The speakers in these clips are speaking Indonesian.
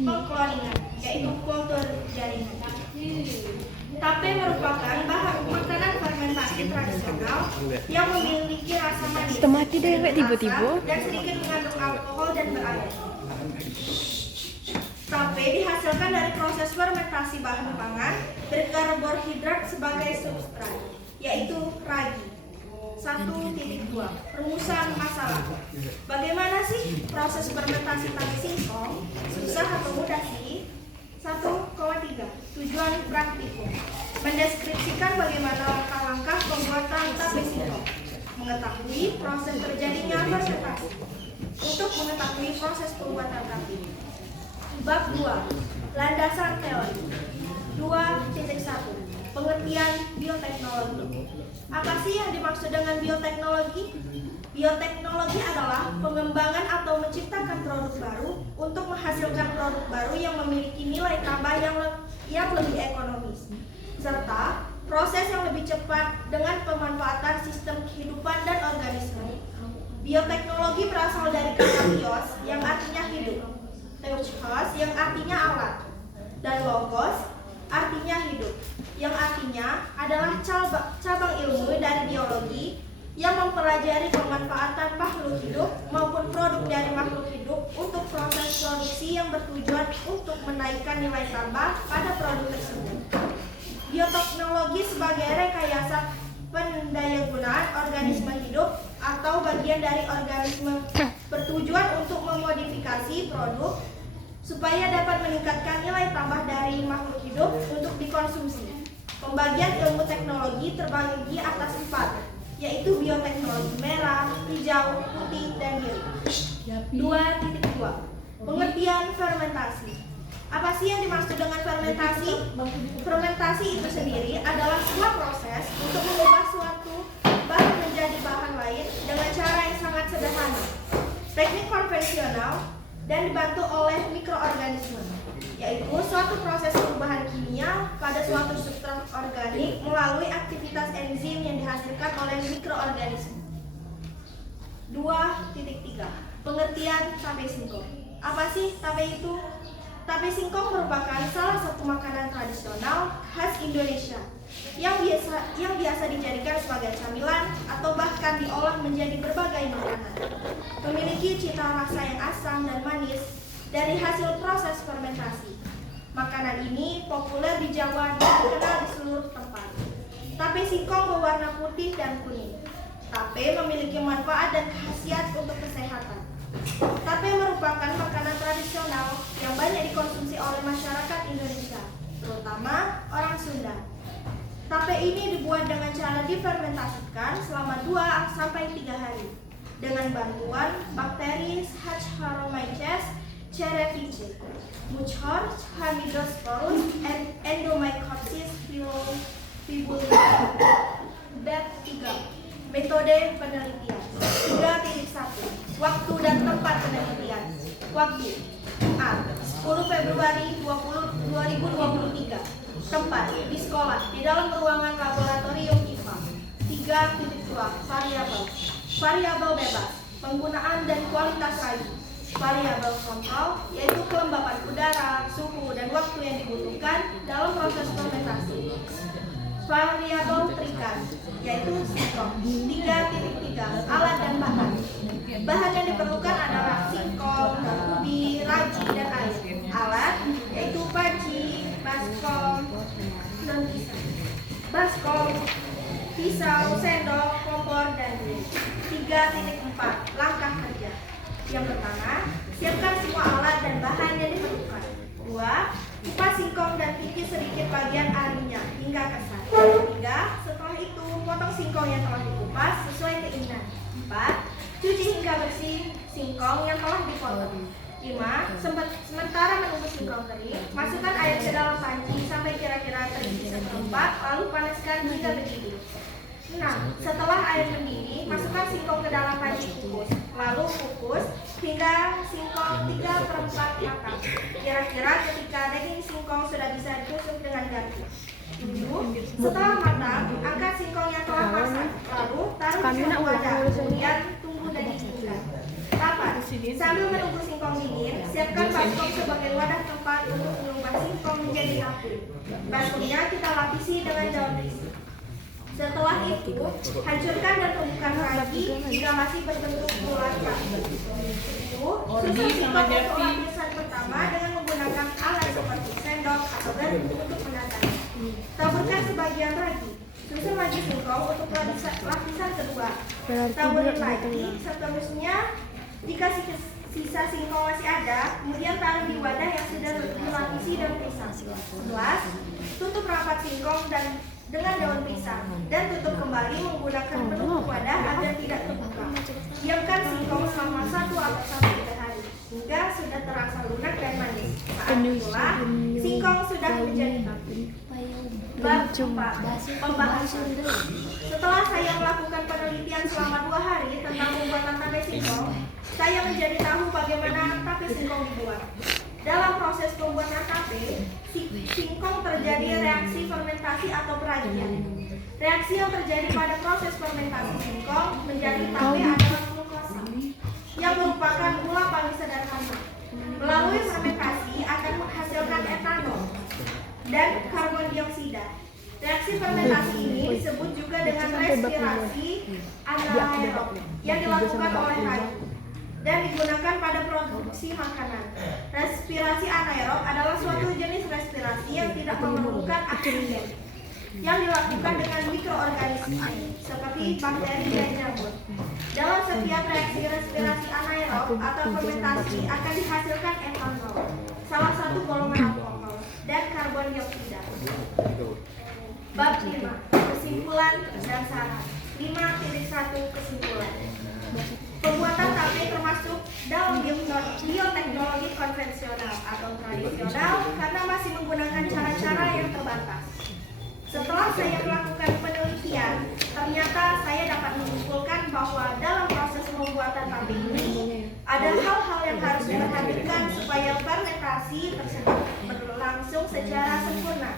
pengkloningan, yaitu kultur jaringan. Tape merupakan bahan makanan fermentasi tradisional yang memiliki rasa manis, asam, dan sedikit mengandung alkohol dan berair. Tape dihasilkan dari proses fermentasi bahan pangan berkarbohidrat sebagai substrat, yaitu ragi. 1.2 Rumusan masalah. Bagaimana sih proses fermentasi tape singkong? Susah atau mudah sih? 1,3 Tujuan praktikum. Mendeskripsikan bagaimana langkah-langkah pembuatan tape singkong. Mengetahui proses terjadinya fermentasi. Untuk mengetahui proses pembuatan tape. Bab 2 Landasan teori. 2.1 Pengertian bioteknologi. Apa sih yang dimaksud dengan bioteknologi? Bioteknologi adalah pengembangan atau menciptakan produk baru untuk menghasilkan produk baru yang memiliki nilai tambah yang lebih ekonomis, serta proses yang lebih cepat dengan pemanfaatan sistem kehidupan dan organisme. Bioteknologi berasal dari kata bios yang artinya hidup, techos yang artinya alat, dan logos artinya hidup, yang artinya adalah cabang ilmu dari biologi yang mempelajari pemanfaatan makhluk hidup maupun produk dari makhluk hidup untuk proses produksi yang bertujuan untuk menaikkan nilai tambah pada produk tersebut. Bioteknologi sebagai rekayasa pendayagunaan organisme hidup atau bagian dari organisme bertujuan untuk memodifikasi produk supaya dapat meningkatkan nilai tambah dari makhluk hidup untuk dikonsumsi. Pembagian ilmu teknologi terbagi atas 4, yaitu bioteknologi merah, hijau, putih, dan biru. 2.2 Pengertian fermentasi. Apa sih yang dimaksud dengan fermentasi? Fermentasi itu sendiri adalah sebuah proses untuk mengubah suatu bahan menjadi bahan lain dengan cara yang sangat sederhana, teknik konvensional, dan dibantu oleh mikroorganisme, yaitu suatu proses perubahan kimia pada suatu substrat organik melalui aktivitas enzim yang dihasilkan oleh mikroorganisme. 2.3 Pengertian tape singkong. Apa sih tape itu? Tape singkong merupakan salah satu makanan tradisional khas Indonesia yang biasa dijadikan sebagai camilan atau bahkan diolah menjadi berbagai makanan. Memiliki cita rasa yang asam dan manis dari hasil proses fermentasi. Makanan ini populer di Jawa dan dikenal di seluruh tempat. Tape singkong berwarna putih dan kuning. Tape memiliki manfaat dan khasiat untuk kesehatan. Tape merupakan makanan tradisional yang banyak dikonsumsi oleh masyarakat Indonesia, terutama orang Sunda. Tape ini dibuat dengan cara difermentasikan selama 2-3 hari dengan bantuan bakteri Saccharomyces cerevisiae, Mucor, Hamidosporus, and Endomycosis fibulina. Bab 3 Metode penelitian. 3.1 Waktu dan tempat penelitian. Waktu A. 10 Februari 2023. Tempat di sekolah, di dalam ruangan laboratorium IPA. 3.2 Variabel. Variabel bebas, penggunaan dan kualitas kayu. Variabel kontrol, yaitu kelembapan udara, suhu, dan waktu yang dibutuhkan dalam proses fermentasi. Variabel terikat, yaitu singkong. 3.3 Alat dan bahan. Bahan yang diperlukan adalah singkong, ubi, ragi, dan air. Alat yaitu panci, baskom, pisau, sendok, kompor, dan gunting. 3.4 Langkah kerja. Yang pertama, siapkan semua alat dan bahan yang diperlukan. 2. Kupas singkong dan pipih sedikit bagian arinya hingga kasar. 3. Setelah itu, potong singkong yang telah dikupas sesuai keinginan. 4. Cuci hingga bersih singkong yang telah dipotong. 5. Sementara menunggu singkong kering, masukkan air ke dalam panci sampai kira-kira terisi seperempat, lalu panaskan hingga mendidih. 6. Setelah air mendidih, masukkan singkong ke dalam panci kukus, lalu kukus hingga singkong 3/4 matang. Kira-kira ketika daging singkong sudah bisa ditusuk dengan garpu. 7. Setelah matang, angkat singkong yang telah masak, lalu taruh di suhu wadah, kemudian tunggu daging hingga. 8. Sambil menunggu singkong dingin, siapkan baskom sebagai wadah tempat untuk mengubah singkong menjadi tape. Baskomnya kita lapisi dengan daun pisang. Setelah itu, hancurkan dan tumbuhkan ragi jika masih berbentuk bulat tape. Susun singkong untuk lapisan pertama dengan menggunakan alat seperti sendok atau garpu untuk menatanya. Taburkan sebagian ragi. Susun lagi singkong untuk lapisan kedua. Taburin lagi, seterusnya jika sisa singkong masih ada, kemudian taruh di wadah yang sudah dilapisi daun pisang. 11. Tutup rapat singkong dan dengan daun pisang dan tutup kembali menggunakan penutup wadah agar tidak terbuka. Diamkan singkong selama 1 atau 3 hari hingga sudah terasa lunak dan manis. Saat itulah singkong sudah menjadi tape. Bab 4. Pembahasan. Setelah saya melakukan penelitian selama 2 hari tentang pembuatan tape singkong, saya menjadi tahu bagaimana tape singkong dibuat. Dalam proses pembuatan tape, singkong terjadi reaksi fermentasi atau peragian. Reaksi yang terjadi pada proses fermentasi singkong menjadi tape adalah glukosa, yang merupakan gula paling sederhana. Melalui fermentasi akan menghasilkan etanol dan karbon dioksida. Reaksi fermentasi ini disebut juga dengan respirasi anaerob yang dilakukan oleh ragi dan digunakan pada produksi makanan. Respirasi anaerob adalah suatu jenis respirasi yang tidak memerlukan oksigen, yang dilakukan dengan mikroorganisme seperti bakteri dan jamur. Dalam setiap reaksi respirasi anaerob atau fermentasi akan dihasilkan etanol, salah satu golongan alkohol, dan karbon dioksida. Bab 5. Kesimpulan dan saran. 5.1 kesimpulan. Pembuatan tape termasuk dalam bioteknologi konvensional atau tradisional karena masih menggunakan cara-cara yang terbatas. Setelah saya melakukan penelitian, ternyata saya dapat menyimpulkan bahwa dalam proses pembuatan tape ini ada hal-hal yang harus diperhatikan supaya fermentasi tersebut berlangsung secara sempurna.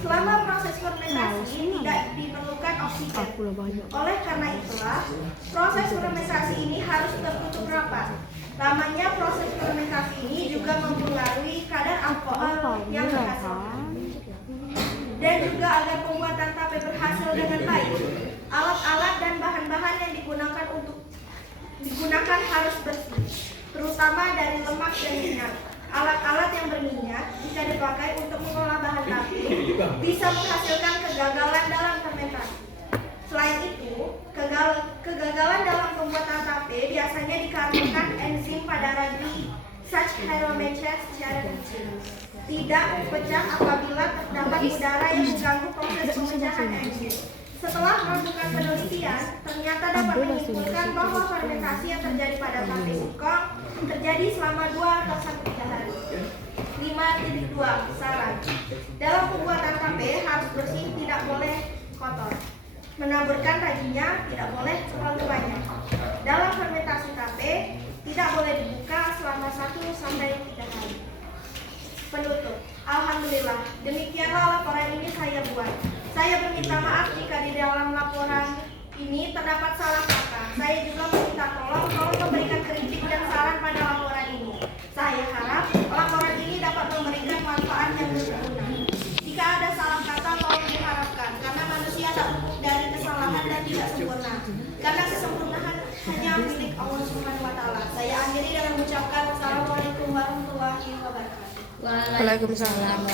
Selama proses fermentasi tidak diperlukan oksigen. Oleh karena itulah, proses fermentasi ini harus tertutup rapat. Lamanya proses fermentasi ini juga mempengaruhi kadar alkohol yang dihasilkan. Dan juga agar pembuatan tape berhasil dengan baik, alat-alat dan bahan-bahan yang digunakan harus bersih, terutama dari lemak dan minyak. Alat-alat yang berminyak jika dipakai untuk mengolah bahan tape bisa menghasilkan kegagalan dalam fermentasi. Selain itu, kegagalan dalam pembuatan tape biasanya dikarenakan enzim pada ragi Saccharomyces cerevisiae tidak pecah apabila terdapat udara yang mengganggu proses pemecahan enzim. Setelah melakukan penelitian, ternyata dapat menyimpulkan bahwa fermentasi yang terjadi pada tape singkong terjadi selama 2 atau 3 hari. 5.2 saran. Dalam pembuatan tape harus bersih, tidak boleh kotor. Menaburkan raginya tidak boleh terlalu banyak. Dalam fermentasi tape tidak boleh dibuka selama 1 sampai 3 hari. Penutup. Alhamdulillah, demikianlah laporan ini saya buat. Saya berminta maaf jika di dalam laporan ini terdapat salah kata. Saya juga meminta tolong memberikan kritik dan saran pada laporan ini. Saya harap laporan ini dapat memberikan manfaat yang berguna. Jika ada salah kata, tolong diharapkan, karena manusia tak luput dari kesalahan dan tidak sempurna. Karena kesempurnaan hanya milik Allah Subhanahu wa Ta'ala. Saya akhiri dengan mengucapkan wassalamualaikum warahmatullahi wabarakatuh. Waalaikumsalam.